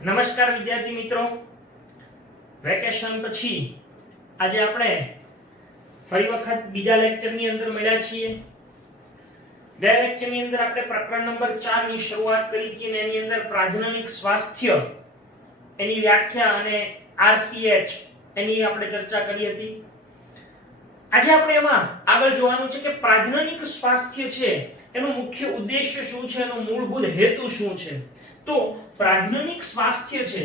નમસ્કાર વિદ્યાર્થી મિત્રો, વેકેશન પછી આજે આપણે ફરી વખત બીજા લેક્ચરની અંદર મળ્યા છીએ. ગયા લેક્ચરની અંદર આપણે પ્રકરણ નંબર 4 ની શરૂઆત કરી હતી અને એની અંદર પ્રાજનનિક સ્વાસ્થ્ય એની વ્યાખ્યા અને RCH એની આપણે ચર્ચા કરી હતી. આજે આપણે એમાં આગળ જોવાનું છે કે પ્રાજનનિક સ્વાસ્થ્ય છે એનો મુખ્ય ઉદ્દેશ્ય શું છે, એનો મૂળભૂત હેતુ શું છે. તો પ્રાજનનિક સ્વાસ્થ્ય છે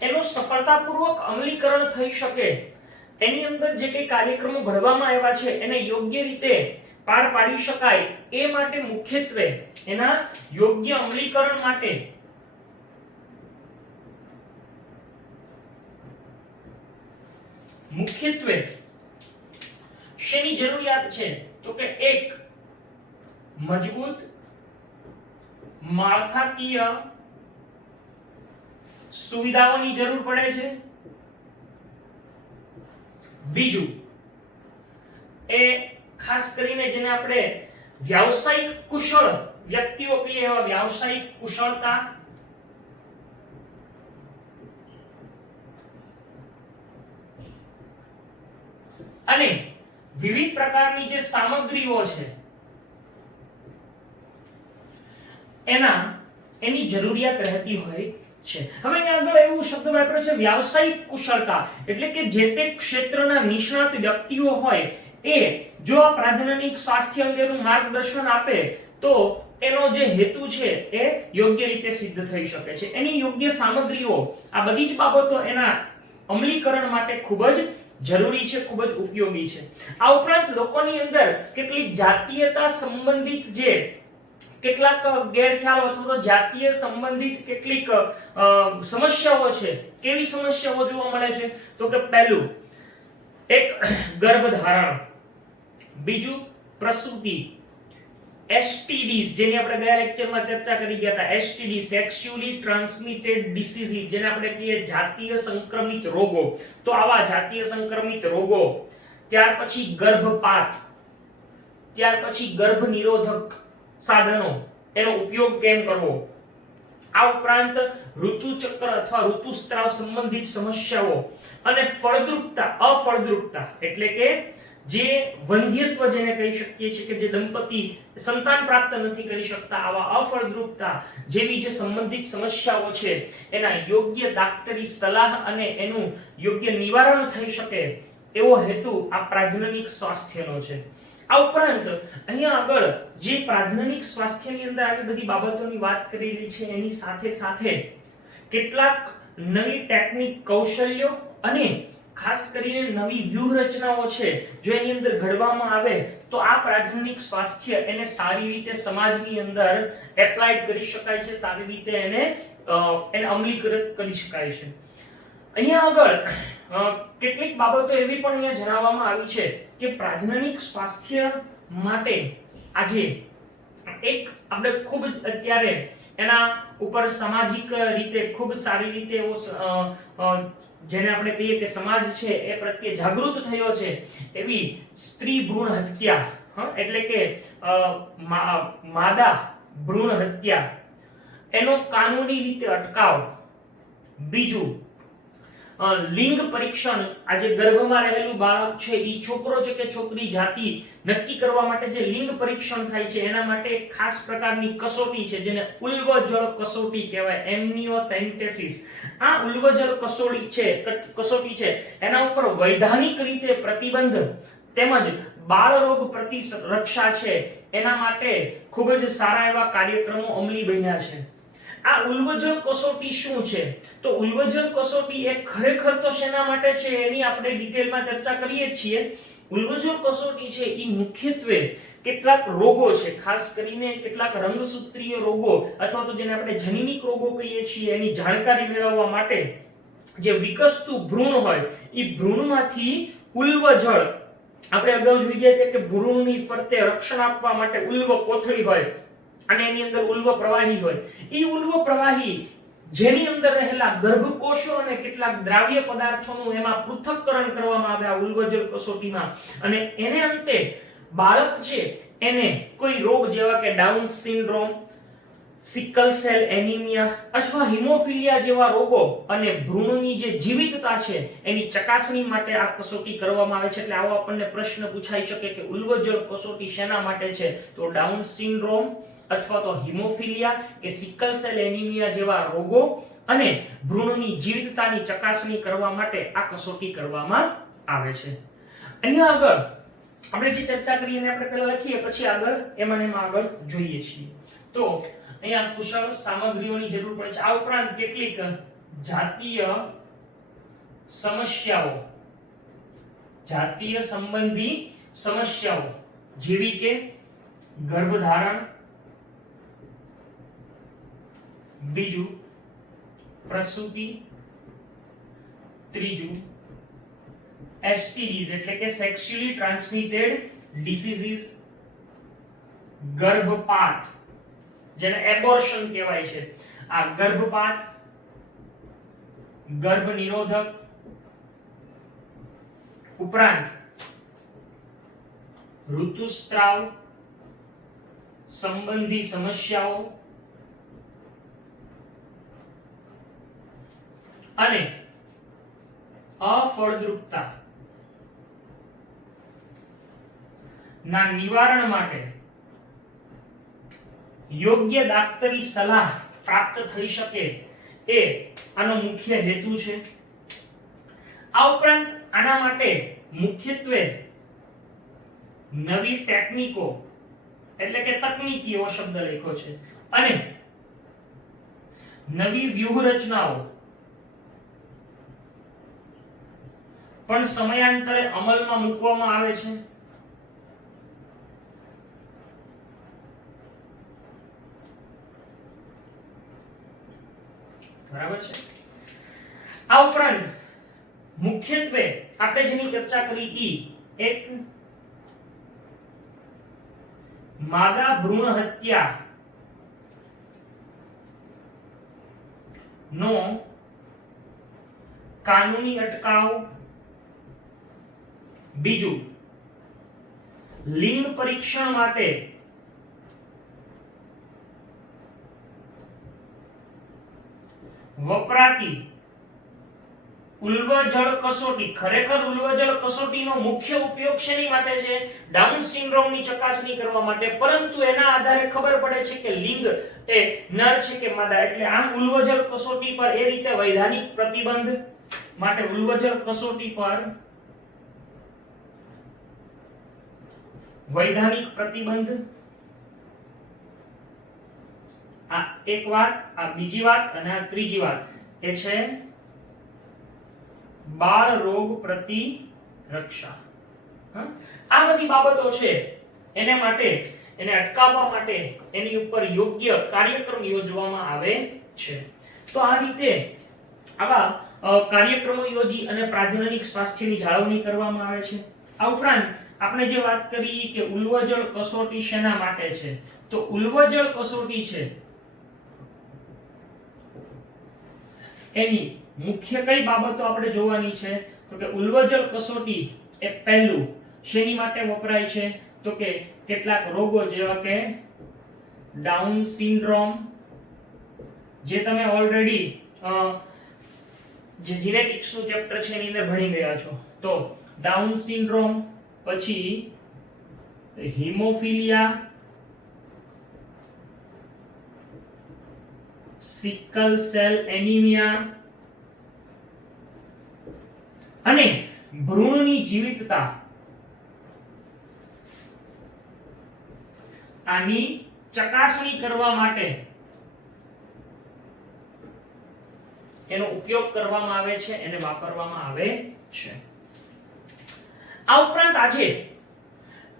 એનું સફળતાપૂર્વક અમલીકરણ થઈ શકે, એની અંદર જે કઈ કાર્યક્રમો ઘડવામાં આવ્યા છે એને યોગ્ય રીતે પાર પાડી શકાય એ માટે મુખ્યત્વે એના યોગ્ય અમલીકરણ માટે મુખ્યત્વે શેની જરૂરિયાત છે? તો કે એક મજબૂત માળખાકીય સુવિધાઓની જરૂર પડે છે. બીજું એ ખાસ કરીને જેને આપણે વ્યાવસાયિક કુશળ વ્યક્તિઓ કહીએ એવા વ્યાવસાયિક કુશળતા, અને વિવિધ પ્રકારની જે સામગ્રીઓ છે એની જરૂરિયાત રહેતી હોય છે. હવે અહીં આગળ એવું શબ્દ વાપર્યો છે વ્યાવસાયિક કુશળતા, એટલે કે જે તે ક્ષેત્રના નિષ્ણાત વ્યક્તિઓ હોય એ જો આ પ્રાજનનિક સ્વાસ્થ્ય અંગેનું માર્ગદર્શન આપે તો એનો જે હેતુ છે એ યોગ્ય રીતે સિદ્ધ થઈ શકે છે. એની યોગ્ય સામગ્રીઓ, આ બધી જ બાબતો એના અમલીકરણ માટે ખૂબ જ જરૂરી છે, ખૂબ જ ઉપયોગી છે. આ ઉપરાંત લોકોની અંદર કેટલીક જાતીયતા સંબંધિત જે કેટલાક ગેરખ્યાલો અથવા તો જાતીય સંબંધિત કેટલીક સમસ્યાઓ છે. કેવી સમસ્યાઓ જોવા મળે છે? તો કે પહેલું એક ગર્ભધારણ, બીજું પ્રસૂતિ, STDs જેની આપણે ગયા લેક્ચરમાં ચર્ચા કરી ગયા હતા, STD સેક્સ્યુઅલી ટ્રાન્સમિટેડ ડિસીઝ જેને આપણે કહીએ જાતીય સંક્રમિત રોગો. તો આવા જાતીય સંક્રમિત રોગો, ત્યાર પછી ગર્ભપાત, ત્યાર પછી ગર્ભ નિરોધક સાધનો એનો ઉપયોગ કેમ કરવો, આ ઉપરાંત ઋતુચક્ર અથવા ઋતુસ્ત્રાવ સંબંધિત સમસ્યાઓ, અને ફળદ્રુપતા, અફળદ્રુપતા એટલે કે જે વંધ્યત્વ જેને કહી શકીએ છીએ કે જે દંપતી સંતાન પ્રાપ્ત નથી કરી શકતા, આવા અફળદ્રુપતા જેવી જે સંબંધિત સમસ્યાઓ છે એના યોગ્ય ડોક્ટરી સલાહ અને એનું યોગ્ય નિવારણ થઈ શકે એવો હેતુ આ પ્રાજનનિક સ્વાસ્થ્યનો છે. આ ઉપરાંત અહીંયા આગળ જે પ્રાજનનિક સ્વાસ્થ્યની અંદર આવી બધી બાબતોની વાત કરેલી છે એની સાથે સાથે કેટલાક નવી ટેકનિક, કૌશલ્યો અને ખાસ કરીને નવી વ્યૂહરચનાઓ છે જો એની અંદર ઘડવામાં આવે તો આ પ્રાજનનિક સ્વાસ્થ્ય એને સારી રીતે સમાજની અંદર એપ્લાઇડ કરી શકાય છે, સારી રીતે એને અમલીકૃત કરી શકાય છે. અહીંયા આગળ કેટલીક બાબતો એવી પણ અહીંયા જણાવવામાં આવી છે કે પ્રાજનનિક સ્વાસ્થ્ય માટે આજે એક આપણે ખૂબ જ અત્યારે એના ઉપર સામાજિક રીતે ખૂબ સારી રીતે એવો જેને આપણે કહીએ કે સમાજ છે એ પ્રત્યે જાગૃત થયો છે એવી સ્ત્રી ભ્રૂણ હત્યા, એટલે કે માદા ભ્રૂણ હત્યા એનો કાનૂની રીતે અટકાવ. બીજું લિંગ પરીક્ષણ, આજે ગર્ભમાં રહેલું બાળક છે એ છોકરો છે કે છોકરી જાતિ નક્કી કરવા માટે જે લિંગ પરીક્ષણ થાય છે એના માટે ખાસ પ્રકારની કસોટી છે જેને ઉલ્વજળ કસોટી કહેવાય, એમ્નિયોસેન્ટેસિસ. આ ઉલ્વજળ કસોટી છે એના ઉપર વૈધાનિક રીતે પ્રતિબંધ તેમજ બાળ રોગ પ્રતિરક્ષા છે એના માટે ખૂબ જ સારા એવા કાર્યક્રમો અમલી બન્યા છે. આ ઉલ્વજળ કસોટી શું છે? તો ઉલ્વજળ કસોટી એ ખરેખર તો શેના માટે છે એની આપણે ડિટેલમાં ચર્ચા કરીએ છીએ. ઉલ્વજળ કસોટી છે એ મુખ્યત્વે કેટલાક રોગો છે, ખાસ કરીને કેટલાક રંગસૂત્રીય રોગો અથવા તો જેને આપણે જનીનિક રોગો કહીએ છીએ એની જાણકારી મેળવવા માટે જે વિકસતું ભ્રૂણ હોય એ ભ્રૂણમાંથી ઉલ્વજળ, આપણે અગાઉ જોઈ ગયા કે ભ્રૂણની ફરતે રક્ષણ આપવા માટે ઉલ્વ કોથળી હોય અને એની અંદર ઉલ્વ પ્રવાહી હોય. એ ઉલ્વ પ્રવાહી જેની અંદર રહેલા ગર્ભકોષો અને કેટલાક દ્રાવ્ય પદાર્થોનું એમાં પૃથક્કરણ કરવામાં આવે આ ઉલ્વજળ કસોટીમાં, અને એને અંતે બાળક છે એને કોઈ રોગ જેવા કે down syndrome, sickle cell anaemia અથવા હિમોફિલિયા જેવા રોગો અને ભ્રૂણની જે જીવિતતા છે એની ચકાસણી માટે આ કસોટી કરવામાં આવે છે. એટલે આવો આપણને પ્રશ્ન પૂછાઈ શકે કે ઉલ્વજળ કસોટી શેના માટે છે? તો ડાઉન સિન્ડ્રોમ અથવા તો હિમોફિલિયા કે સિકલ સેલ એનિમિયા જેવા રોગો અને ભ્રૂણની જીવિતતાની ચકાસણી કરવા માટે આ કસોટી કરવામાં આવે છે. અહીંયા આગળ આપણે જે ચર્ચા કરી એને આપણે પહેલા લખીએ, પછી આગળ એમાં આગળ જોઈએ છીએ. તો અહીંયા કુશળ સામગ્રીઓની જરૂર પડે છે. આ ઉપરાંત કેટલીક જાતીય સમસ્યાઓ, જાતીય સંબંધી સમસ્યાઓ જેવી કે ગર્ભધારણ, બીજું પ્રસૂતિ, ત્રીજું STDs એટલે કે સેક્સ્યુઅલી ટ્રાન્સમિટેડ ડિસીઝીસ, ગર્ભપાત જેને એબોર્શન કહેવાય છે, આ ગર્ભપાત, ગર્ભ નિરોધક, ઉપરાંત ઋતુસ્ત્રાવ સંબંધી સમસ્યાઓ અને અફળદ્રુપતા ના નિવારણ માટે યોગ્ય દાક્તરી સલાહ પ્રાપ્ત થઈ શકે એ આનો મુખ્ય હેતુ છે. આ ઉપરાંત આના માટે મુખ્યત્વે નવી ટેકનિકો એટલે કે તકનીકીઓ શબ્દ લખ્યો છે અને નવી વ્યૂહરચનાઓ પણ સમયાંતરે અમલમાં મૂકવામાં આવે છે. બરાબર છે. આ ઉપરાંત મુખ્યત્વે આપણે જેની ચર્ચા કરી ઈ એક માદા ભ્રૂણ હત્યા નો કાનૂની અટકાવ, બીજું લિંગ પરીક્ષણ માટે વપરાતી ઉલ્વજળ કસોટી. ખરેખર ઉલ્વજળ કસોટીનો મુખ્ય ઉપયોગ શેની માટે છે? ડાઉન સિન્ડ્રોમની ચકાસણી કરવા માટે, પરંતુ એના આધારે ખબર પડે છે કે લિંગ એ નર છે કે માદા. એટલે આમ ઉલ્વજળ કસોટી પર એ રીતે વૈધાનિક પ્રતિબંધ માટે ઉલ્વજળ કસોટી પર વૈધાનિક પ્રતિબંધ. આ એક વાત, આ બીજી વાત અને આ ત્રીજી વાત એ છે બાળ રોગ પ્રતિરક્ષા. આ બધી બાબતો છે એને માટે, એને અટકાવવા માટે એની ઉપર યોગ્ય કાર્યક્રમ યોજવામાં આવે છે. તો આ રીતે આવા કાર્યક્રમો યોજી અને પ્રાજનનિક સ્વાસ્થ્યની જાળવણી કરવામાં આવે છે. આ ઉપરાંત આપણે જે વાત કરી કે ઉલ્વજળ કસોટી શેના માટે છે, તો ઉલ્વજળ કસોટી છે એની મુખ્ય કઈ બાબતો આપણે જોવાની છે? તો કે ઉલ્વજળ કસોટી એ પહેલું શેની માટે વપરાય છે? તો કે કેટલાક રોગો જેવા કે ડાઉન સિન્ડ્રોમ, જે તમે ઓલરેડી જે જીનેટિક્સ નું ચેપ્ટર છે એની અંદર ભણી ગયા છો. તો ડાઉન સિન્ડ્રોમ, પછી હિમોફિલિયા, સિકલ સેલ એનિમિયા અને ભ્રૂણની જીવિતતા. આની ચકાસણી કરવા માટે એનો ઉપયોગ કરવામાં આવે છે, એને વાપરવામાં આવે છે. આ ઉપરાંત આજે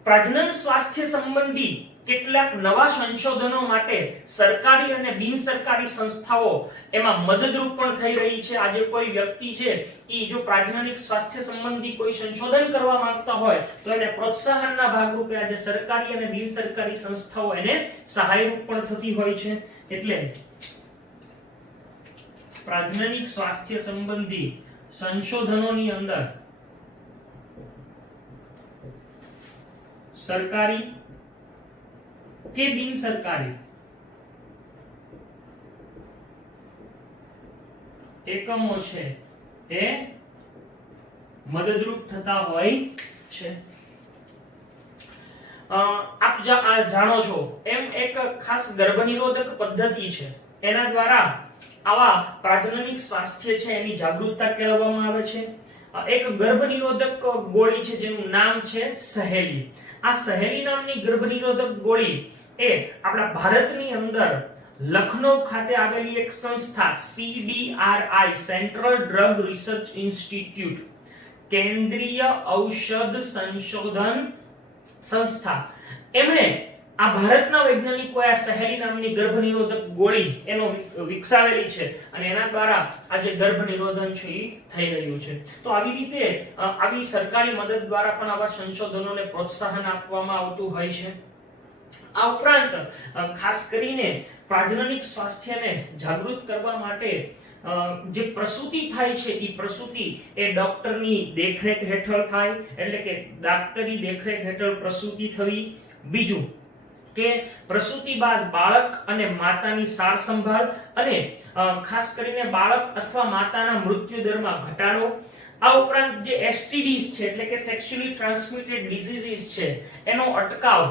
પ્રજનન સ્વાસ્થ્ય સંબંધી કેટલાક નવા સંશોધનો માટે સરકારી અને બિનસરકારી સંસ્થાઓ એમાં મદદરૂપ પણ થઈ રહી છે. આજે કોઈ વ્યક્તિ છે ઈ જો પ્રાજનનિક સ્વાસ્થ્ય સંબંધી કોઈ સંશોધન કરવા માંગતા હોય તો એને પ્રોત્સાહનના ભાગરૂપે આજે સરકારી અને બિનસરકારી સંસ્થાઓ એને સહાયરૂપ પણ થતી હોય છે. એટલે प्राजननिक स्वास्थ्य संबंधी संशोधनोनी अंदर सरकारी के बिन सरकारी એકમો છે એ મદદરૂપ થતા હોય છે। આપ જાણો છો એમ એક ખાસ ગર્ભનિરોધક પદ્ધતિ છે, એના દ્વારા આવા પ્રાજનનિક સ્વાસ્થ્ય છે એની જાગૃતતા કેળવવામાં આવે છે। એક ગર્ભનિરોધક ગોળી છે જેનું નામ છે સહેલી। આ સહેલી નામની ગર્ભનિરોધક ગોળી એ આપણા ભારતની અંદર લખનઉ ખાતે આવેલી એક સંસ્થા CDRI central drug research institute કેન્દ્રીય ઔષધ સંશોધન સંસ્થા એમણે આ ભારતના વૈજ્ઞાનિકોએ આ સહેલી નામની ગર્ભનિરોધક ગોળી એનો વિકસાવેલી છે અને એના દ્વારા આજે ગર્ભનિરોધન છે એ થઈ રહ્યું છે। તો આવી રીતે આવી સરકારી મદદ દ્વારા પણ આવા સંશોધનોને પ્રોત્સાહન આપવામાં આવતું હોય છે। આ ઉપરાંત ખાસ કરીને પ્રાજનનિક સ્વાસ્થ્યને જાગૃત કરવા માટે જે પ્રસૂતિ થાય છે એ પ્રસૂતિ એ ડોક્ટરની દેખરેખ હેઠળ થાય, એટલે કે દાક્તરી દેખરેખ હેઠળ પ્રસૂતિ થવી। બીજું કે પ્રસૂતિ બાદ બાળક અને માતાની સાર સંભાળ અને ખાસ કરીને બાળક અથવા માતાના મૃત્યુ દરમાં ઘટાડો। આ ઉપરાંત જે STDs છે એટલે કે સેક્સ્યુઅલી ટ્રાન્સમિટેડ ડિઝીઝીસ છે એનો અટકાવ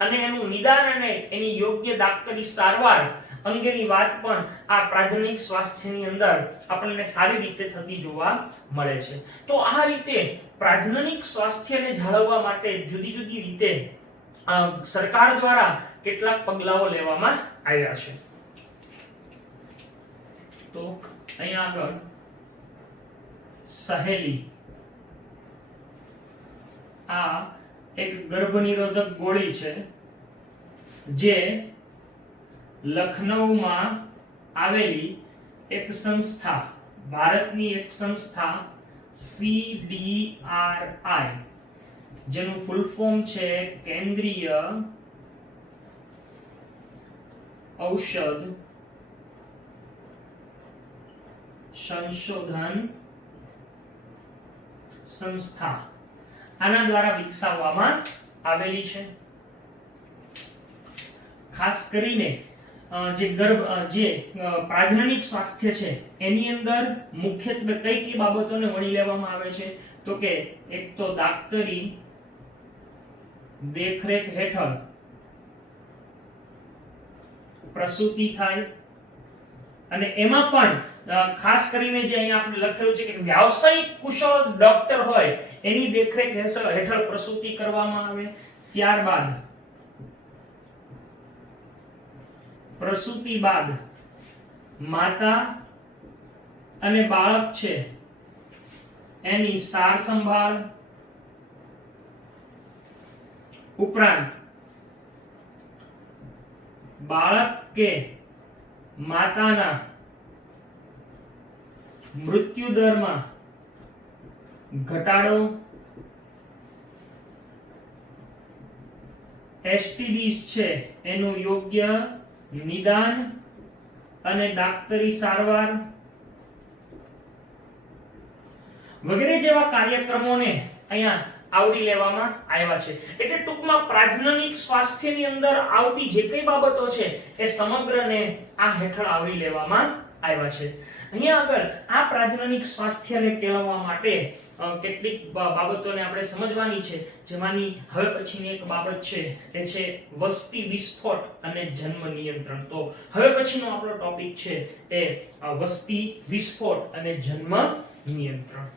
અને એનું નિદાન અને એની યોગ્ય દાક્તરી સારવાર અંગેની વાત પણ આ પ્રાજનનિક સ્વાસ્થ્યની અંદર આપણને સારી રીતે થતી જોવા મળે છે। તો આ રીતે પ્રાજનનિક સ્વાસ્થ્યને જાળવવા માટે જુદી જુદી રીતે સરકાર દ્વારા કેટલાક પગલાઓ લેવામાં આવ્યા છે। તો અહીંયા આગળ સહેલી આ એક ગર્ભનિરોધક ગોળી છે જે લખનઉમાં આવેલી એક સંસ્થા, ભારતની એક સંસ્થા CDRI જેનું ફૂલ ફોર્મ છે કેન્દ્રીય ઔષધ સંશોધન સંસ્થા, આના દ્વારા વિકસાવવામાં આવેલી છે। ખાસ કરીને જે પ્રાજનનિક સ્વાસ્થ્ય છે એની અંદર મુખ્યત્વે કઈ બાબતોને વણી લેવામાં આવે છે તો કે એક તો દાક્તરી દેખરેખ હેઠળ પ્રસૂતિ થાય અને એમાં પણ ખાસ કરીને જે અહીંયા આપણે લખેલું છે કે વ્યાવસાયિક કુશળ ડોક્ટર હોય એની દેખરેખ હેઠળ પ્રસૂતિ કરવામાં આવે। ત્યારબાદ પ્રસૂતિ બાદ માતા અને બાળક છે એની સાર સંભાળ, ઉપરાંત બાળક કે માતાના મૃત્યુ દરમાં ઘટાડો, STDs છે એનું યોગ્ય નિદાન અને દાક્તરી સારવાર વગેરે જેવા કાર્યક્રમોને અહીંયા આવરી લેવામાં આવ્યા છે। એટલે ટૂંકમાં પ્રાજનનિક સ્વાસ્થ્યની અંદર આવતી જે કઈ બાબતો છે એ સમગ્રને આ હેઠળ આવરી લેવામાં આવ્યા છે। અહીંયા આગળ આ પ્રાજનનિક સ્વાસ્થ્યને કેળવવા માટે કેટલીક બાબતોને આપણે સમજવાની છે, જેમાંની હવે પછીની એક બાબત છે એ છે વસ્તી વિસ્ફોટ અને જન્મ નિયંત્રણ। તો હવે પછીનો આપણો ટોપિક છે એ વસ્તી વિસ્ફોટ અને જન્મ નિયંત્રણ।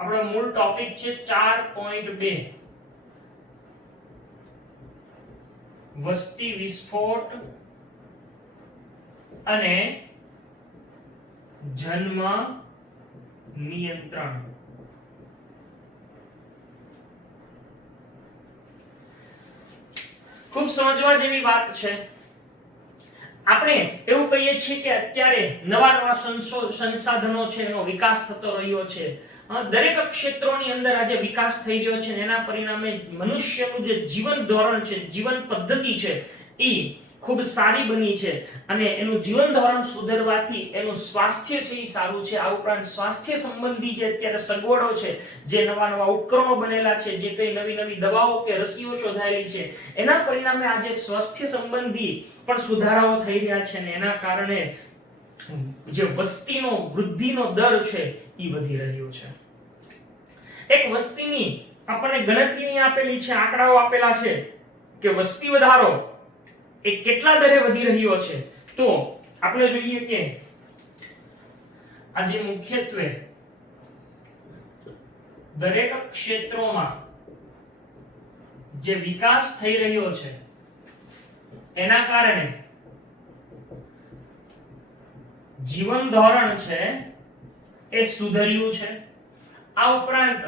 આપણો મૂળ ટોપિક છે 4.2 વસ્તી વિસ્ફોટ અને જન્મ નિયંત્રણ. ખૂબ સમજવા જેવી વાત છે. આપણે એવું કહીએ છીએ કે અત્યારે નવા નવા સંસાધનો છે એનો વિકાસ થતો રહ્યો છે. દરેક ક્ષેત્રોની અંદર આજે વિકાસ થઈ રહ્યો છે અને એના પરિણામે મનુષ્યનું જે જીવન ધોરણ છે, જીવન પદ્ધતિ છે એ ખૂબ સારી બની છે અને એનું જીવન ધોરણ સુધરવાથી એનું સ્વાસ્થ્ય છે એ સારું છે. આ ઉપરાંત સ્વાસ્થ્ય સંબંધી જે અત્યારે સગવડો છે, જે નવા નવા ઉપકરણો બનેલા છે, જે કઈ નવી નવી દવાઓ કે રસીઓ શોધાયેલી છે, એના પરિણામે આજે સ્વાસ્થ્ય સંબંધી પણ સુધારાઓ થઈ રહ્યા છે અને એના કારણે જે વસ્તીનો વૃદ્ધિનો દર છે એ વધી રહ્યો છે. એક વસ્તીની આપણને ગણતરી અહીં આપેલી છે, આંકડાઓ આપેલા છે કે વસ્તી વધારો એ કેટલા દરે વધી રહ્યો છે. તો આપણે જોઈએ કે આજે મુખ્યત્વે દરેક ક્ષેત્રોમાં જે વિકાસ થઈ રહ્યો છે એના કારણે જીવન ધોરણ છે એ સુધર્યું છે. આ ઉપરાંત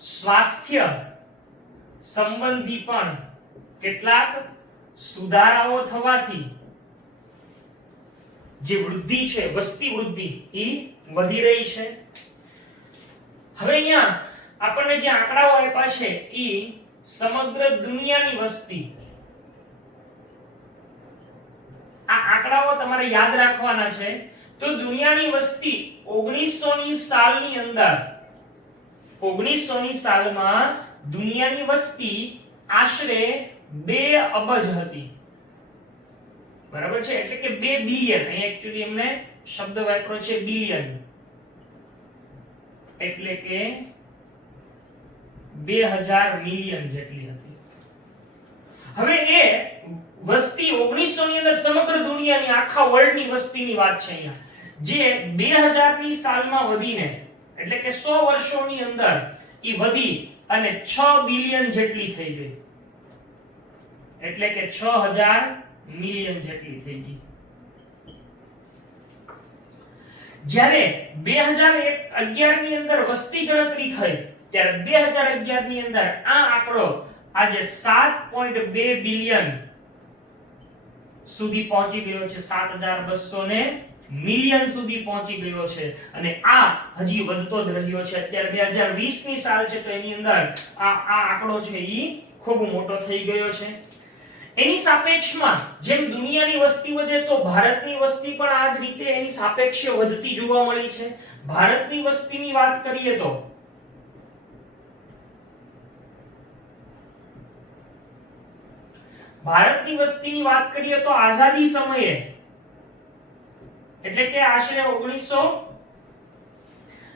સ્વાસ્થ્ય સંબંધી પણ કેટલાક સુધારાઓ થવાથી જે વૃદ્ધિ છે, વસ્તી વૃદ્ધિ એ વધી રહી છે. હવે અહીંયા આપણને જે આંકડાઓ આપ્યા છે એ સમગ્ર દુનિયાની વસ્તી. આ આંકડાઓ તમારે યાદ રાખવાના છે. તો દુનિયાની વસ્તી 1900ની સાલની અંદર 1900ની સાલમાં દુનિયાની વસ્તી આશરે 2 અબજ હતી. બરાબર છે? એટલે કે 2 બિલિયન. અહીં એક્ચ્યુઅલી એમને શબ્દ વાપર્યો છે બિલિયન, એટલે કે 2000 મિલિયન જેટલી હતી. હવે એ વસ્તી 1900 ની અંદર સમગ્ર દુનિયાની આખા વર્લ્ડની વસ્તીની વાત છે અહીંયા, જે 2000ની સાલમાં વધીને એટલે કે 100 વર્ષોની અંદર ઈ વધી અને 6 બિલિયન જેટલી થઈ ગઈ. એટલે કે 6000 મિલિયન જેટલી થઈ ગઈ. જ્યારે 2011 ની અંદર વસ્તી ગણતરી થઈ ત્યારે 2011 ની અંદર આ આંકડો આજે 7.2 બિલિયન સુધી પહોંચી ગયો છે. 7200 મિલિયન સુધી પહોંચી ગયો છે અને આ હજી વધતો જ રહ્યો છે. અત્યારે 2020 ની સાલ છે તો એની અંદર આ આંકડો છે ઈ ખૂબ મોટો થઈ ગયો છે. એની સાપેક્ષમાં જેમ દુનિયાની વસ્તી વધે તો ભારતની વસ્તી પણ આ જ રીતે એની સાપેક્ષે વધતી જોવા મળી છે. ભારતની વસ્તીની વાત કરીએ તો આઝાદી સમયે એટલે કે આશરે 1900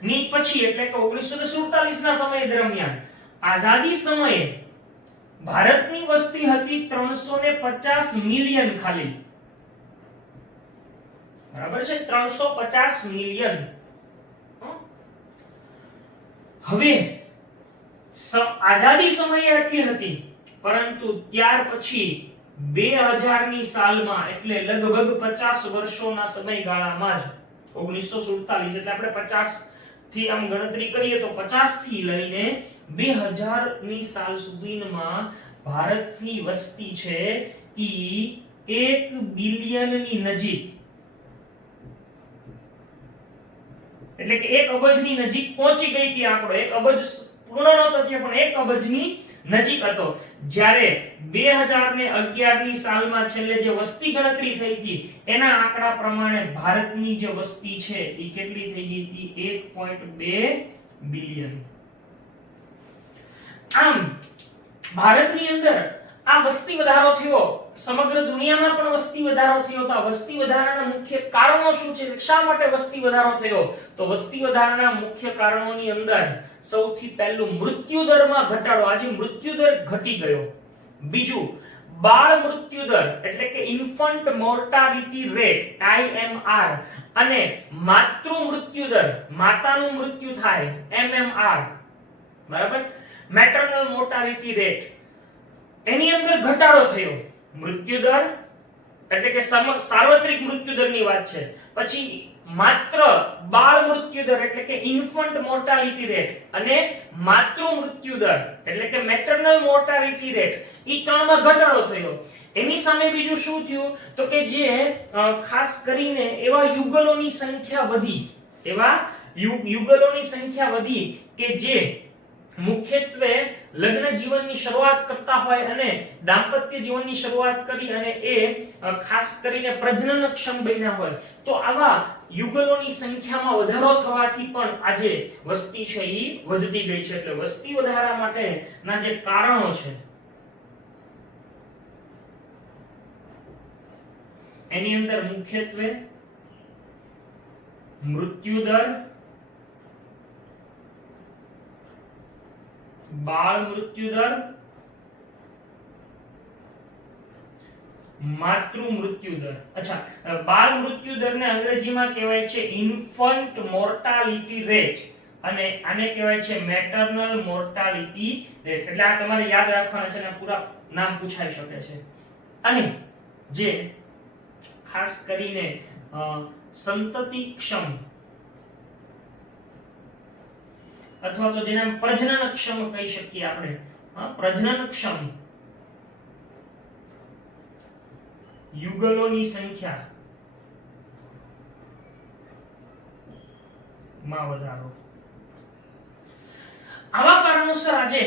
ની પછી એટલે કે 1947 ના સમય દરમિયાન આઝાદી સમયે ભારતની વસ્તી હતી 350 મિલિયન ખાલી. બરાબર છે? 350 મિલિયન. હવે આઝાદી સમયે એટલી હતી, પરંતુ ત્યાર પછી 2000 ની સાલમાં એટલે લગભગ 50 વર્ષોના સમયગાળામાં જ 1947 એટલે આપણે 50 થી આમ ગણતરી કરીએ તો 50 થી લઈને 2000 ની સાલ સુધીમાં ભારતની વસ્તી છે ઈ 1 બિલિયનની નજીક એટલે કે 1 અબજની નજીક પહોંચી ગઈ હતી. આંકડો 1 અબજ પૂર્ણ નહોતો થયો પણ 1 અબજની નજીક હતો. જ્યારે 2011 ની સાલમાં છેલ્લે જે વસ્તી ગણતરી થઈ હતી એના આંકડા પ્રમાણે ભારતની જે વસ્તી છે એ કેટલી થઈ ગઈ હતી? 1.2 બિલિયન. આમ ભારતની અંદર આ વસ્તી વધારો થયો, સમગ્ર દુનિયામાં પણ વસ્તી વધારો થયો. તો આ વસ્તી વધારાના મુખ્ય કારણો શું છે? શા માટે વસ્તી વધારો થયો? તો વસ્તી વધારાના મુખ્ય કારણોની અંદર સૌથી પહેલું મૃત્યુ દરમાં ઘટાડો. આજે મૃત્યુ દર ઘટી ગયો. બીજું બાળ મૃત્યુ દર એટલે કે ઇન્ફન્ટ મોર્ટાલિટી રેટ IMR અને માતૃ મૃત્યુ દર માતાનું મૃત્યુ થાય MMR બરાબર મેટર્નલ મોર્ટાલિટી રેટ એની અંદર ઘટાડો થયો મૃત્યુ દર એટલે કે સાર્વત્રિક મૃત્યુ દરની વાત છે પછી માત્ર બાળ મૃત્યુ દર એટલે કે ઇન્ફન્ટ મોર્ટાલિટી રેટ અને માતૃ મૃત્યુ દર એટલે કે મેટર્નલ મોર્ટાલિટી રેટ ઈ ત્રણમાં ઘટાડો થયો એની સામે બીજું શું થયું તો કે જે ખાસ કરીને એવા યુગલોની સંખ્યા વધી કે જે મુખ્યત્વે લગ્ન જીવનની શરૂઆત કરતા હોય અને દાંપત્ય જીવનની શરૂઆત કરી અને એ ખાસ કરીને પ્રજનનક્ષમ બન્યા હોય તો આવા યુગલોની સંખ્યામાં વધારો થવાથી પણ આજે વસ્તી છે એ વધતી ગઈ છે એટલે વસ્તી વધારા માટેના જે કારણો છે એની અંદર મુખ્યત્વે મૃત્યુ દર બાળ મૃત્યુ દર માતૃ મૃત્યુ દર અચ્છા બાળ મૃત્યુ દરને અંગ્રેજીમાં કહેવાય છે ઇન્ફન્ટ મોર્ટાલિટી રેટ અને આને કહેવાય છે મેટર્નલ મોર્ટાલિટી રેટ એટલે આ તમારે યાદ રાખવાના છે અને પૂરા નામ પૂછાઈ શકે છે અને જે ખાસ કરીને સંતતિક્ષમ અથવા તો જેને પ્રજનનક્ષમ કહી શકીએ આપણે પ્રજનનક્ષમ યુગલોની સંખ્યા માં વધારો આવા કારણોસર આજે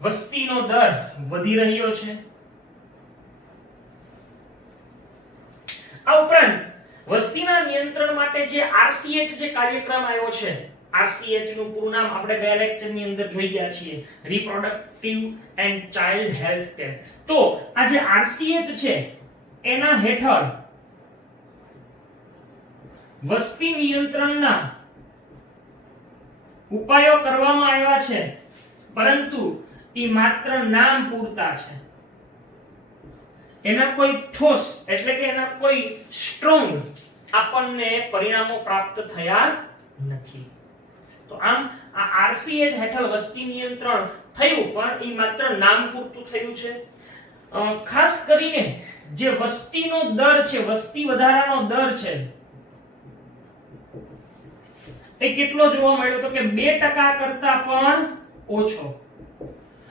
વસ્તીનો દર વધી રહ્યો છે આ ઉપરાંત વસ્તીના નિયંત્રણ માટે જે RCH જે કાર્યક્રમ આવ્યો છે RCH નું પૂરું નામ આપણે ગયા લેક્ચર ની અંદર જોઈ ગયા છીએ reproductive and child health care તો આ જે RCH છે એના હેઠળ વસ્તી નિયંત્રણના ઉપાયો કરવામાં આવ્યા છે પરંતુ એ માત્ર નામ પૂરતા છે એના કોઈ ઠોસ એટલે કે એના કોઈ સ્ટ્રોંગ આપણને પરિણામો પ્રાપ્ત થયા નથી તો આમ આ RCH હેઠળ વસ્તી નિયંત્રણ થયું પણ એ માત્ર નામ પૂરતું થયું છે ખાસ કરીને જે વસ્તીનો દર છે વસ્તી વધારાનો દર છે એ કેટલો જોવા મળ્યો તો કે 2% કરતા પણ ઓછો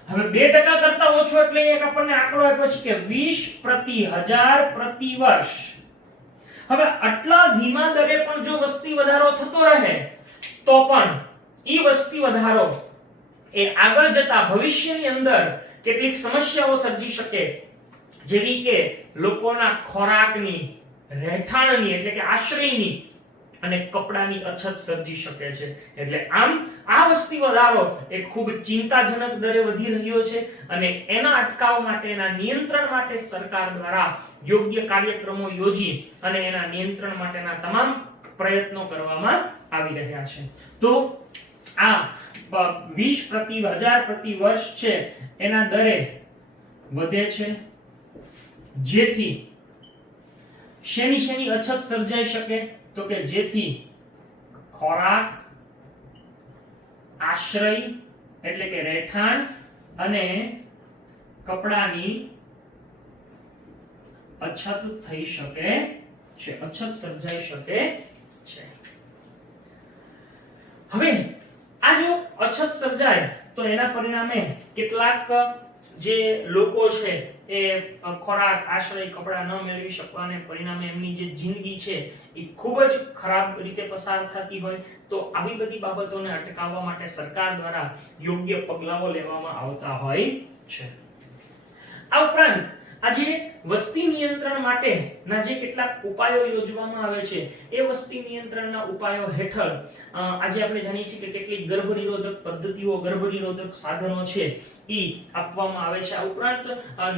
હવે 2% કરતા ઓછો એટલે એક આપણને આંકડો આપ્યો છે કે 20 પ્રતિ હજાર પ્રતિ વર્ષ હવે આટલા ધીમા દરે પણ જો વસ્તી વધારો થતો રહે તો પણ ઈ વસ્તી વધારો એ આગળ જતા ભવિષ્યની અંદર કેટલીક સમસ્યાઓ સર્જી શકે જેવી કે લોકોના ખોરાકની રહેઠાણની એટલે કે આશ્રયની અને કપડાની અછત સર્જી શકે છે એટલે આમ આ વસ્તી વધારો એ ખૂબ ચિંતાજનક દરે વધી રહ્યો છે અને એના અટકાવ માટેના નિયંત્રણ માટે સરકાર દ્વારા યોગ્ય કાર્યક્રમો યોજી અને એના નિયંત્રણ માટેના તમામ પ્રયત્નો કરવામાં આવી રહ્યા છે તો આ 20 પ્રતિ હજાર પ્રતિ વર્ષ છે એના દરે વધે છે જેથી શેની અછત સર્જાઈ શકે તો કે જેથી ખોરાક આશ્રય એટલે કે રહેઠાણ અને કપડાની અછત થઈ શકે છે અછત સર્જાઈ શકે છે હવે આ જો અછત સર્જાય તો એના પરિણામે કેટલાક જે લોકો છે એ ખોરાક આશ્રય કપડા ન મેળવી શકવાને પરિણામે એમની જે જિંદગી છે એ ખૂબ જ ખરાબ રીતે પસાર થતી હોય તો આવી બધી બાબતોને અટકાવવા માટે સરકાર દ્વારા યોગ્ય પગલાઓ લેવામાં આવતા હોય છે આ ઉપરાંત આજે વસ્તી નિયંત્રણ માટેના જે કેટલાક ઉપાયો યોજવામાં આવે છે એ વસ્તી નિયંત્રણના ઉપાયો હેઠળ આજે આપણે જાણીએ છીએ કે કેટલીક ગર્ભ નિરોધક પદ્ધતિઓ ગર્ભ નિરોધક સાધનો છે ઈ આપવામાં આવે છે આ ઉપરાંત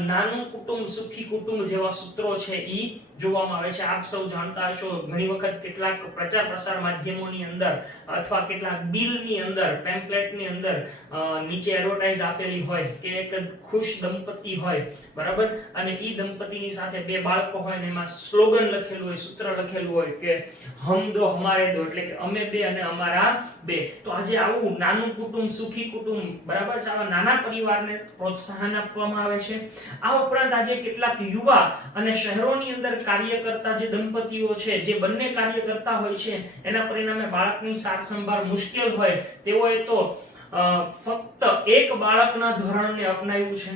નાનું કુટુંબ સુખી કુટુંબ જેવા સૂત્રો છે ઈ જોવામાં આવે છે. આપ સૌ જાણતા હશો ઘણી વખત કેટલાક પ્રચાર પ્રસાર માધ્યમોની અંદર અથવા કેટલાક બિલની અંદર પેમ્પલેટની અંદર નીચે એડવર્ટાઇઝ આપેલી હોય કે એક ખુશ દંપતી હોય, બરાબર, અને ઈ દંપતીની સાથે બે બાળકો હોય ને એમાં સ્લોગન લખેલું હોય, સૂત્ર લખેલું હોય કે હમ દો હમારે દો, એટલે કે અમે બે અને અમારા બે. તો આજે આવું નાનું કુટુંબ, સુખી કુટુંબ, બરાબર છે, આવા નાના પરિવારને પ્રોત્સાહન આપવામાં આવે છે. આ ઉપરાંત આજે કેટલાક યુવા અને શહેરોની અંદર કાર્ય કરતા જે દંપતીઓ છે, જે બંને કાર્ય કરતા હોય છે, એના પરિણામે બાળકની સાર સંભાળ મુશ્કેલ હોય તેઓએ તો ફક્ત એક બાળકના ધોરણને અપનાવ્યું છે.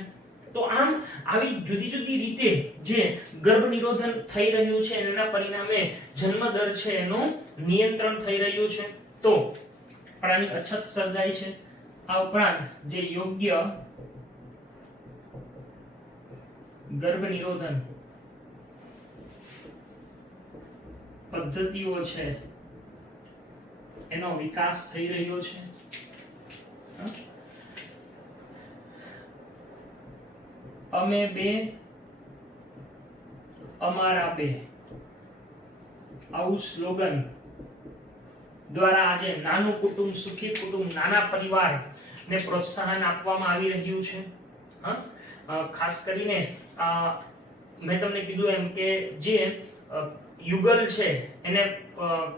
તો આમ આવી જુદી જુદી રીતે જે ગર્ભ નિરોધન થઈ રહ્યું છે એના પરિણામે જન્મદર છે એનું નિયંત્રણ થઈ રહ્યું છે. તો પ્રાણી અછત સર્જાય છે. આ ઉપરાંત જે યોગ્ય ગર્ભ નિરોધન પદ્ધતિઓ છે એનો વિકાસ થઈ રહ્યો છે. અમે બે અમારા બે, આવું સ્લોગન દ્વારા આજે નાનું કુટુંબ, સુખી કુટુંબ, નાના પરિવાર ને પ્રોત્સાહન આપવામાં આવી રહ્યું છે. ખાસ કરીને મેં તમને કીધું એમ કે જે યુગલ છે એને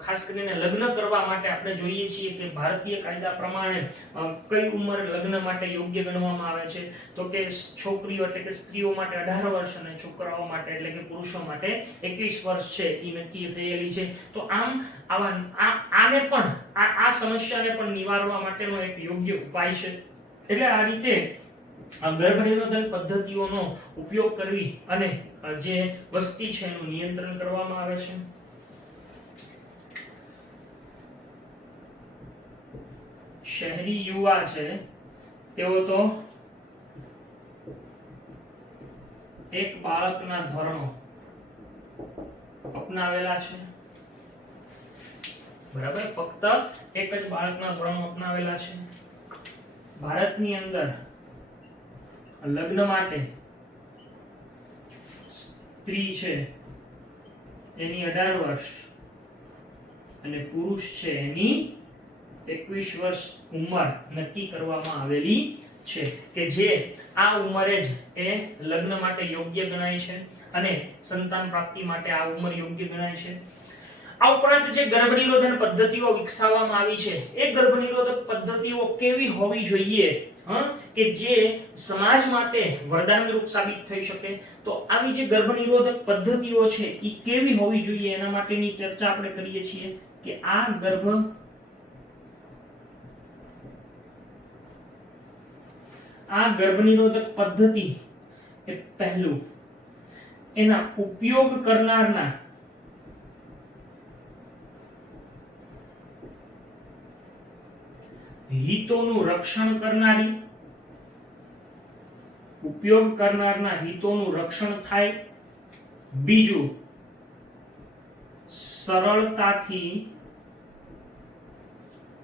ખાસ કરીને લગ્ન કરવા માટે આપણે જોઈએ છીએ કે ભારતીય કાયદા પ્રમાણે કઈ ઉંમર લગ્ન માટે યોગ્ય ગણવામાં આવે છે. તો કે છોકરીઓ એટલે કે સ્ત્રીઓ માટે 18 વર્ષ અને છોકરાઓ માટે એટલે કે પુરુષો માટે 21 વર્ષ છે એ નક્કી થયેલી છે. તો આમ આને પણ આ સમસ્યાને પણ નિવારવા માટેનો એક યોગ્ય ઉપાય છે. એટલે આ રીતે ગર્ભ નિરોધન પદ્ધતિઓનો ઉપયોગ કરી અને જે વસ્તી છે એનું નિયંત્રણ કરવામાં આવે છે. શહેરી યુવા છે તેઓ તો એક બાળકના ધોરણો અપનાવેલા છે, બરાબર, ફક્ત એક જ બાળકના ધોરણો અપનાવેલા છે. ભારતની અંદર લગ્ન માટે સ્ત્રી છે એની 18 વર્ષ અને પુરુષ છે એની 21 વર્ષ ઉંમર નક્કી કરવામાં આવેલી છે કે જે આ ઉંમરે જ એ લગ્ન માટે યોગ્ય ગણાય છે અને સંતાન પ્રાપ્તિ માટે આ ઉંમર યોગ્ય ગણાય છે. આ ઉપરાંત જે ગર્ભ નિરોધન પદ્ધતિઓ વિકસાવવામાં આવી છે એ ગર્ભ નિરોધક પદ્ધતિઓ કેવી હોવી જોઈએ કે જે સમાજ માટે વરદાનરૂપ સાબિત થઈ શકે. તો આવી જે ગર્ભ નિરોધક પદ્ધતિઓ છે એ કેવી હોવી જોઈએ એના માટેની ચર્ચા આપણે કરીએ છીએ કે આ ગર્ભ નિરોધક પદ્ધતિ એ પહેલું એના ઉપયોગ કરનારના હિતોનું રક્ષણ કરનારી, ઉપયોગ કરનારના હિતોનું રક્ષણ થાય. બીજું, સરળતાથી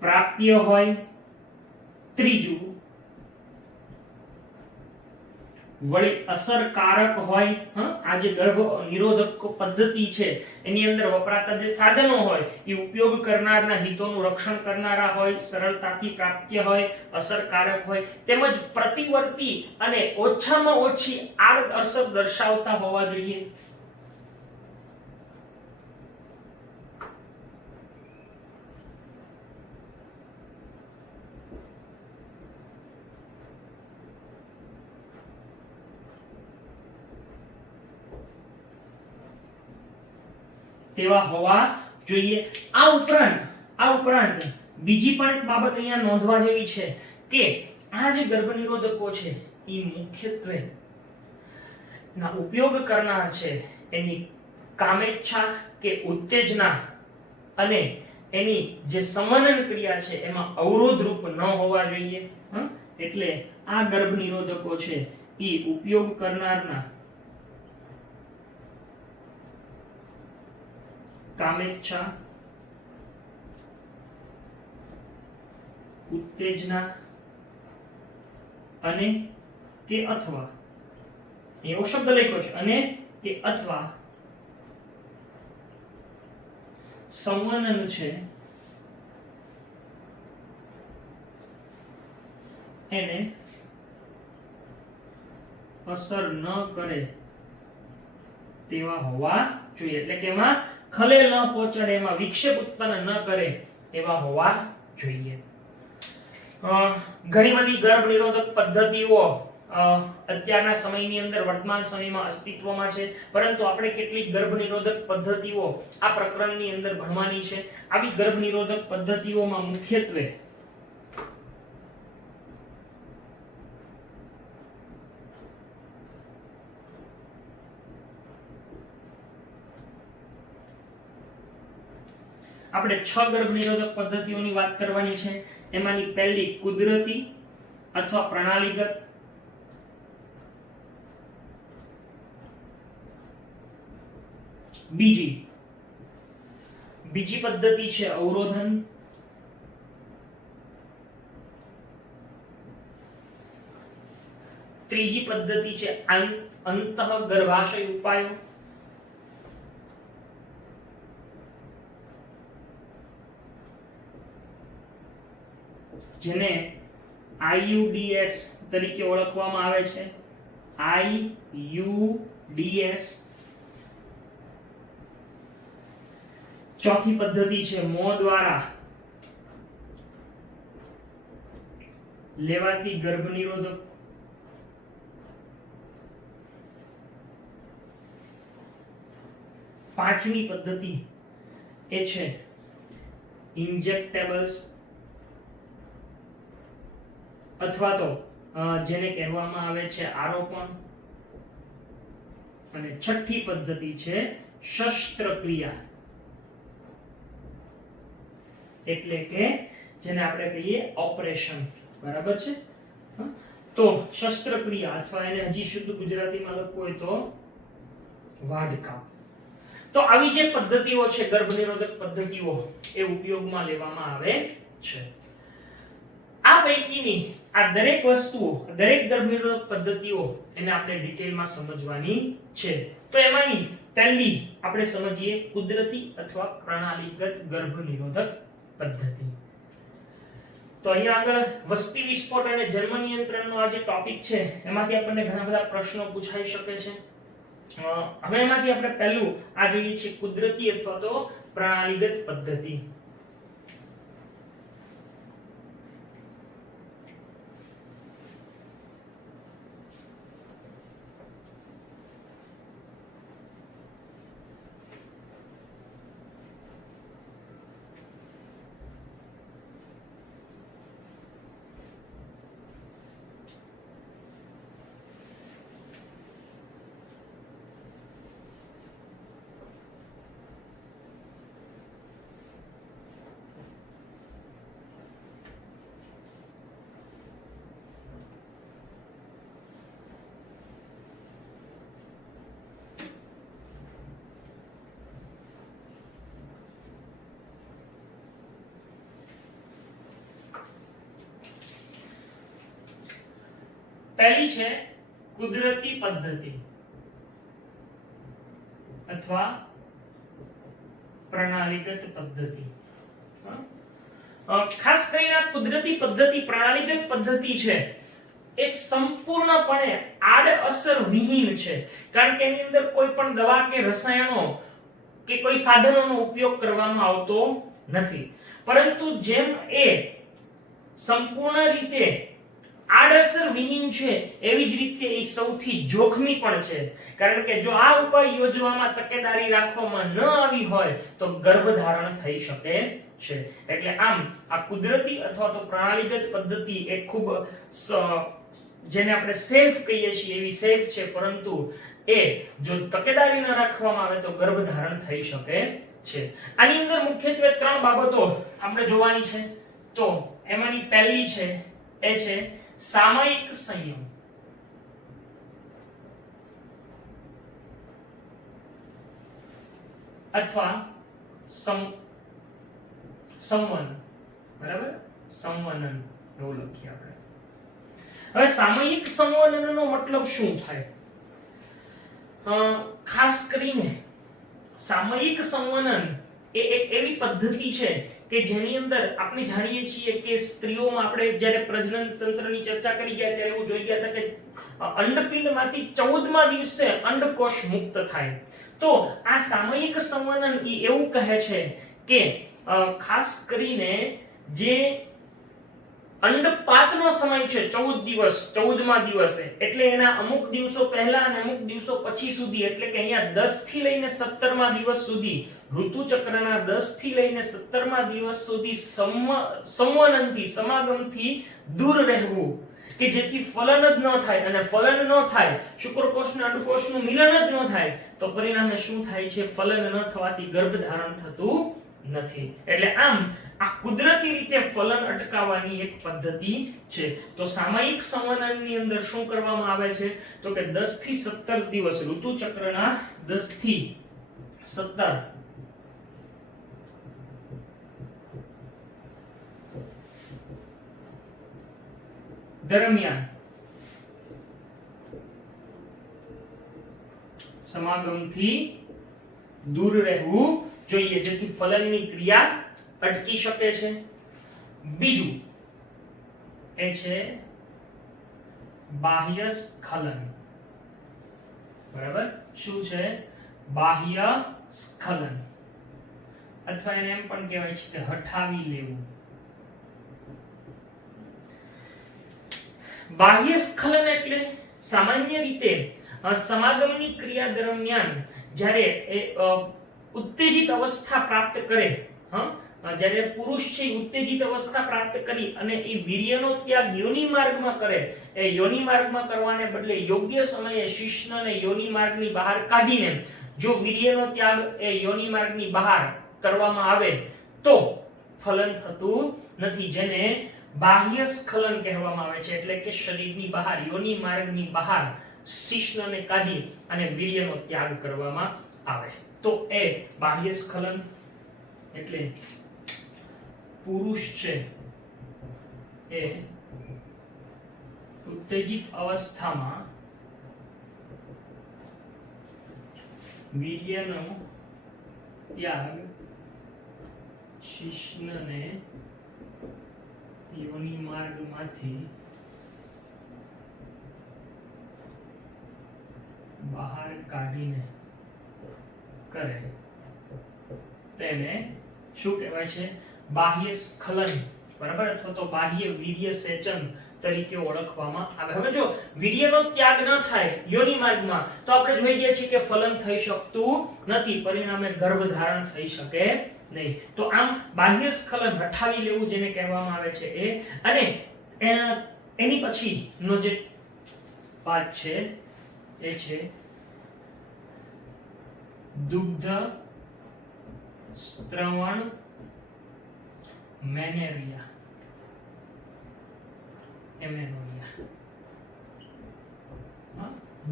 પ્રાપ્ય હોય. ત્રીજું, વળી અસરકારક હોય. આ જે ગર્ભ નિરોધક પદ્ધતિ છે એની અંદર વપરાતા જે સાધનો હોય એ ઉપયોગ કરનારના હિતોનું રક્ષણ કરનારા હોય, સરળતાથી પ્રાપ્ય હોય, અસરકારક હોય, તેમજ પ્રતિવર્તી અને ઓછામાં ઓછી આડઅસર દર્શાવતા હોવા જોઈએ. તેવા હોવા જોઈએ. આ ઉપરાંત બીજી પણ એક બાબત અહીંયા નોંધવા જેવી છે કે આ જે ગર્ભ નિરોધકો છે એ મુખ્યત્વે ના ઉપયોગ કરનાર છે એની કામેચ્છા કે ઉત્તેજના અને એની જે સમનન ક્રિયા છે એમાં અવરોધરૂપ ન હોવા જોઈએ. એટલે આ ગર્ભ નિરોધકો છે એ ઉપયોગ કરનારના કામેચ્છા, ઉત્તેજના અને કે અથવા એવો શબ્દ લખ્યો છે અને કે અથવા સંવનન છે એને અસર ન કરે તેવા હોવા જોઈએ, એટલે કે એમાં ખલેલ ન પહોંચાડે, એમાં વિક્ષેપ ઉત્પન્ન ન કરે એવા હોવા જોઈએ. ઘણી બધી ગર્ભ નિરોધક પદ્ધતિઓ અત્યારના સમયની અંદર વર્તમાન સમયમાં અસ્તિત્વમાં છે, પરંતુ આપણે કેટલીક ગર્ભ નિરોધક પદ્ધતિઓ આ પ્રકરણની અંદર ભણવાની છે. આવી ગર્ભ નિરોધક પદ્ધતિઓમાં મુખ્યત્વે આપણે 6 ગર્ભ નિરોધક પદ્ધતિઓની વાત કરવાની છે. એમાંની પહેલી કુદરતી અથવા પ્રણાલીગત, બીજી પદ્ધતિ છે અવરોધન, ત્રીજી પદ્ધતિ છે અંતઃગર્ભાશય ઉપાયો, જેને IUDS તરીકે ઓળખવામાં આવે છે. IUDS. ચોથી પદ્ધતિ છે મોં દ્વારા લેવાતી ગર્ભ નિરોધક. પાંચમી પદ્ધતિ એ છે ઇન્જેક્ટેબલ્સ અથવા તો જેને કહેવામાં આવે છે આરોપણ. અને છઠ્ઠી પદ્ધતિ છે શસ્ત્રક્રિયા, એટલે કે જેને આપણે કહીએ ઓપરેશન. બરાબર છે? તો શસ્ત્રક્રિયા અથવા એને હજી શુદ્ધ ગુજરાતીમાં લખવું હોય તો વાઢકાપ. તો આવી જે પદ્ધતિઓ છે ગર્ભ નિરોધક પદ્ધતિઓ એ ઉપયોગમાં લેવામાં આવે છે. આ પૈકીની આ દરેક વસ્તુઓ, દરેક ગર્ભ નિરોધક પદ્ધતિઓ એને આપણે ડિટેલમાં સમજવાની છે. તો એમાંની પહેલી આપણે સમજીએ કુદરતી અથવા પ્રણાલીગત ગર્ભ નિરોધક પદ્ધતિ. તો અહીંયા આગળ વસ્તી વિસ્ફોટ અને જન્મ નિયંત્રણનો આ જે ટોપિક છે એમાંથી આપણને ઘણા બધા પ્રશ્નો પૂછાઈ શકે છે. હવે એમાંથી આપણે પહેલું આ જોઈએ છે કુદરતી અથવા તો પ્રણાલીગત પદ્ધતિ. પહેલી છે કુદરતી પદ્ધતિ અથવા પ્રણાલીગત પદ્ધતિ. ખાસ કરીને કુદરતી પદ્ધતિ, પ્રણાલીગત પદ્ધતિ છે એ સંપૂર્ણપણે આડઅસર વિહીન છે, કારણ કે એની અંદર કોઈ પણ દવા કે રસાયણો કે કોઈ સાધનોનો ઉપયોગ કરવામાં આવતો નથી. પરંતુ જેમ એ સંપૂર્ણ રીતે આડઅસર વિહીન છે એવી જ રીતે એ સૌથી જોખમી પણ છે, કારણ કે જો આ ઉપાય યોજવામાં તકેદારી રાખવામાં ન આવી હોય તો ગર્ભધારણ થઈ શકે છે. એટલે આમ આ કુદરતી અથવા તો પ્રણાલીગત પદ્ધતિ એ ખૂબ જેને આપણે સેફ કહીએ છીએ એવી સેફ છે, પરંતુ એ જો તકેદારી ન રાખવામાં આવે તો ગર્ભધારણ થઈ શકે છે. આની અંદર મુખ્યત્વે 3 બાબતો આપણે જોવાની છે. તો એમાંની પહેલી છે એ છે સામયિક સંયમ અથવા સંવનન. બરાબર? સંવનન એવું લખીએ આપણે. હવે સામયિક સંવનનનો મતલબ શું થાય? ખાસ કરીને સામયિક સંવનન એ એક એવી પદ્ધતિ છે કે જેની અંદર આપણે જાણીએ છીએ કે સ્ત્રીઓમાં આપણે જ્યારે પ્રજનન તંત્રની ચર્ચા કરી ગયા ત્યારે એવું જોઈ ગયા હતા કે અંડપિંડમાંથી 14મા દિવસે અંડકોષ મુક્ત થાય. તો આ સામયિક સંવનન એવું કહે છે કે ખાસ કરીને જે અંડપાતનો સમય છે 14 દિવસ 14મા દિવસે એટલે એના અમુક દિવસો પહેલા અને અમુક દિવસો પછી સુધી એટલે કે અહીંયા 10 થી લઈને 17મા દિવસ સુધી ઋતુચક્રના 10 થી લઈને 17મા દિવસ સુધી સંવનનથી સમાગમથી દૂર રહેવું કે જેથી ફલન જ ન થાય અને ફલન ન થાય શુક્રકોષ અને અંડકોષનું મિલન જ ન થાય તો પરિણામે શું થાય છે ફલન ન થવાથી ગર્ભધારણ થતું નથી. એટલે આમ આ કુદરતી રીતે ફલન અટકાવવાની એક પદ્ધતિ છે. તો સામયિક સંવનનની અંદર શું કરવામાં આવે છે તો કે 10 થી 17 દિવસ ઋતુચક્રના 10 થી 17 દરમિયાન સમાગમથી દૂર રહેવું જોઈએ જેથી ફલનની ક્રિયા અટકી શકે છે. બીજું એ છે બાહ્ય સ્ખલન. બરાબર, શું છે બાહ્ય સ્ખલન અથવા એને એમ પણ કહેવાય છે કે હઠાવી લેવું. બાહ્ય સ્ખલન એટલે સામાન્ય રીતે સમાગમની ક્રિયા દરમિયાન જ્યારે એ ઉત્તેજિત અવસ્થા પ્રાપ્ત કરે, જ્યારે પુરુષ છે ઉત્તેજિત અવસ્થા પ્રાપ્ત કરી અને એ વીર્યનો ત્યાગ યોનિ માર્ગમાં કરે, એ યોનિ માર્ગમાં કરવાને બદલે યોગ્ય સમયે શિશ્નને યોનિ માર્ગની બહાર કાઢીને જો વીર્યનો ત્યાગ એ યોનિ માર્ગની બહાર કરવામાં આવે તો ફલન થતું નથી, જેને બાહ્ય સ્ખલન કહેવામાં આવે છે. એટલે કે શરીરની બહાર યોનિ માર્ગની બહાર શિશ્નને કાઢી અને વીર્યનો ત્યાગ કરવામાં આવે તો એ બાહ્ય સ્ખલન. એટલે પુરુષ છે એ ઉત્તેજિત અવસ્થામાં વીર્યનો ત્યાગ શિશ્નને યોનિ માર્ગમાંથી બહાર કાઢીને કરે તેને શું કહેવાય છે બાહ્ય સ્ખલન. બરાબર, અથવા તો બાહ્ય વીર્ય સેચન તરીકે ઓળખવામાં આવે. હવે જો વીર્યનો ત્યાગ ન થાય યોનિ માર્ગમાં તો આપણે જોઈ ગયા છીએ કે ફલન થઈ શકતું નથી, પરિણામે ગર્ભધારણ થઈ શકે નહીં. તો આમ બાહ્ય સ્ખલન હઠાવી લેવું જેને કહેવામાં આવે છે એ. અને એની પછીનો જે પાઠ છે એ છે દુગ્ધ સ્ત્રવણ મેનેરિયા એમેનોરિયા.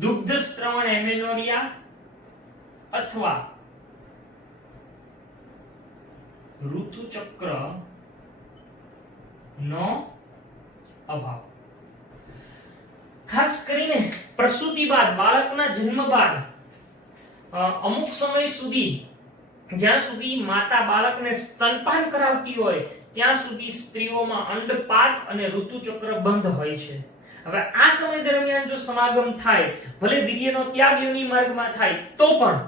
દુગ્ધ સ્ત્રવણ એમેનોરિયા અથવા ઋતુચક્ર નો અભાવ. ખાસ કરીને પ્રસૂતિ બાદ બાળકના જન્મ બાદ અમુક સમય સુધી જ્યાં સુધી માતા બાળકને સ્તનપાન કરાવતી હોય ત્યાં સુધી સ્ત્રીઓમાં અંડપાત અને ઋતુચક્ર બંધ હોય છે. હવે આ સમય દરમિયાન જો સમાગમ થાય, ભલે વીર્યનો ત્યાગ યોનિ માર્ગમાં થાય તો પણ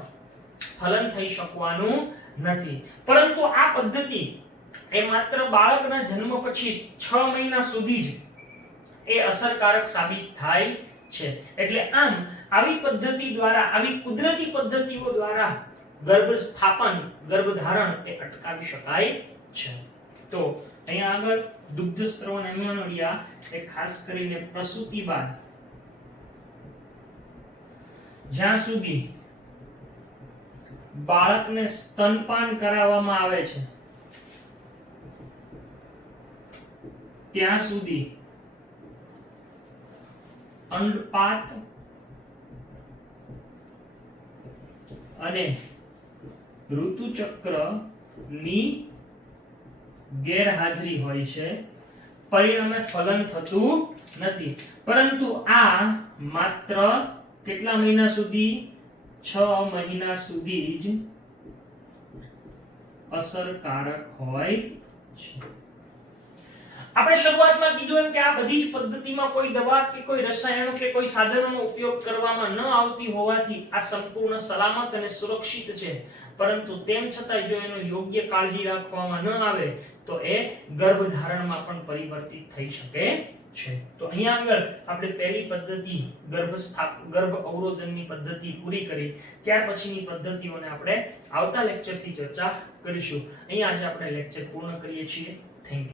ફલન થઈ શકવાનું નથી. પરંતુ આ પદ્ધતિ એ માત્ર બાળકના જન્મ પછી 6 મહિના સુધી જ એ અસરકારક સાબિત થાય છે. એટલે આમ આવી પદ્ધતિ દ્વારા, આવી કુદરતી પદ્ધતિઓ દ્વારા ગર્ભ સ્થાપન, ગર્ભધારણ એ અટકાવી શકાય છે. તો અહીંયા આગળ દુગ્ધ સ્ત્રવણ એમેનોરિયા એ ખાસ કરીને પ્રસૂતિ બાદ જ્યાં સુધી બાળકને સ્તનપાન કરાવવામાં આવે છે ત્યાં સુધી અંડપાત અને ઋતુચક્ર ની ગેરહાજરી હોય છે, પરિણામે ફલન થતું નથી. પરંતુ આ માત્ર કેટલા મહિના સુધી? 6 મહિના સુધી જ અસરકારક હોય છે. આપણે શરૂઆતમાં કીધું એમ કે આ બધી જ પદ્ધતિમાં કોઈ દવા કે કોઈ રસાયણ કે કોઈ સાધનોનો ઉપયોગ કરવામાં ન આવતી હોવાથી આ સંપૂર્ણ સલામત અને સુરક્ષિત છે. પરંતુ તેમ છતાં જો એનો યોગ્ય કાળજી રાખવામાં ન આવે તો એ ગર્ભધારણમાં પણ પરિવર્તિત થઈ શકે છે. તો અહીંયા આગળ આપણે પહેલી પદ્ધતિ ગર્ભ અવરોધનની પદ્ધતિ પૂરી કરી. ત્યાર પછીની પદ્ધતિઓને આપણે આવતા લેક્ચરથી ચર્ચા કરીશું. અહીંયા આજે આપણે લેક્ચર પૂર્ણ કરીએ છીએ. Thank you.